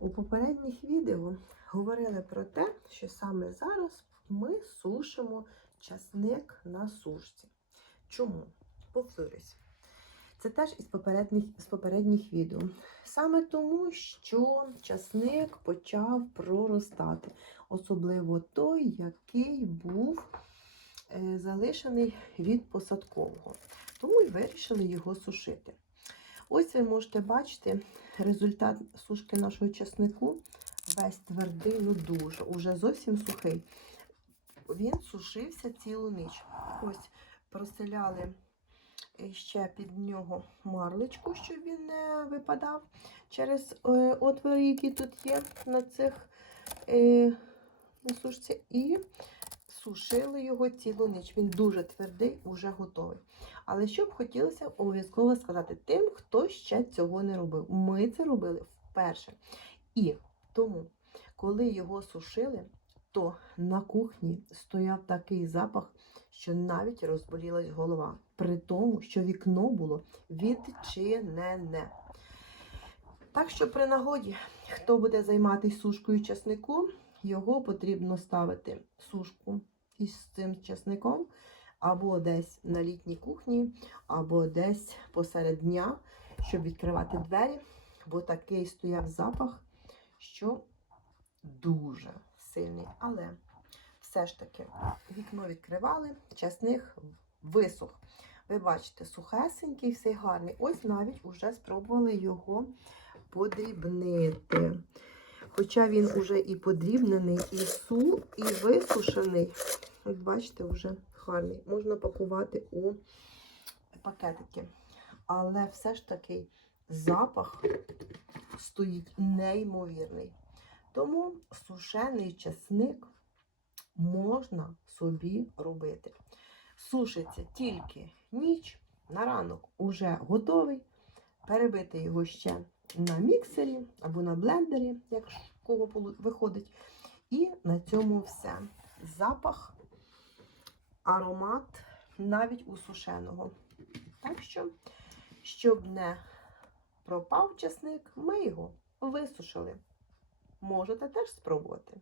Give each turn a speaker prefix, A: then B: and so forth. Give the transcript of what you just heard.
A: У попередніх відео говорили про те, що саме зараз ми сушимо часник на сушці. Чому? Повторюсь. Це теж із попередніх, з попередніх відео. Саме тому, що часник почав проростати, особливо той, який був е, залишений від посадкового. Тому і вирішили його сушити. Ось ви можете бачити результат сушки нашого часнику. Весь твердий, ну дуже, уже зовсім сухий. Він сушився цілу ніч. Ось простеляли ще під нього марличку, щоб він не випадав через е, отвори, які тут є на цих е, на сушці. І сушили його цілу ніч. Він дуже твердий, уже готовий. Але що б хотілося обов'язково сказати тим, хто ще цього не робив. Ми це робили вперше. І тому, коли його сушили, то на кухні стояв такий запах, що навіть розболілась голова. При тому, що вікно було відчинене. Так що при нагоді, хто буде займатися сушкою часнику, його потрібно ставити в сушку із цим часником або десь на літній кухні, або десь посеред дня, щоб відкривати двері, бо такий стояв запах, що дуже сильний. Але все ж таки вікно відкривали, часник висох. Ви бачите, сухесенький, все гарний. Ось навіть уже спробували його подрібнити. Хоча він уже і подрібнений, і су, і висушений. Ось бачите, вже гарний. Можна пакувати у пакетики. Але все ж таки запах стоїть неймовірний. Тому сушений чесник можна собі робити. Сушиться тільки ніч, на ранок уже готовий. Перебити його ще на міксері або на блендері, як кого виходить. І на цьому все. Запах, аромат навіть у сушеного. Так що, щоб не пропав часник, ми його висушили. Можете теж спробувати.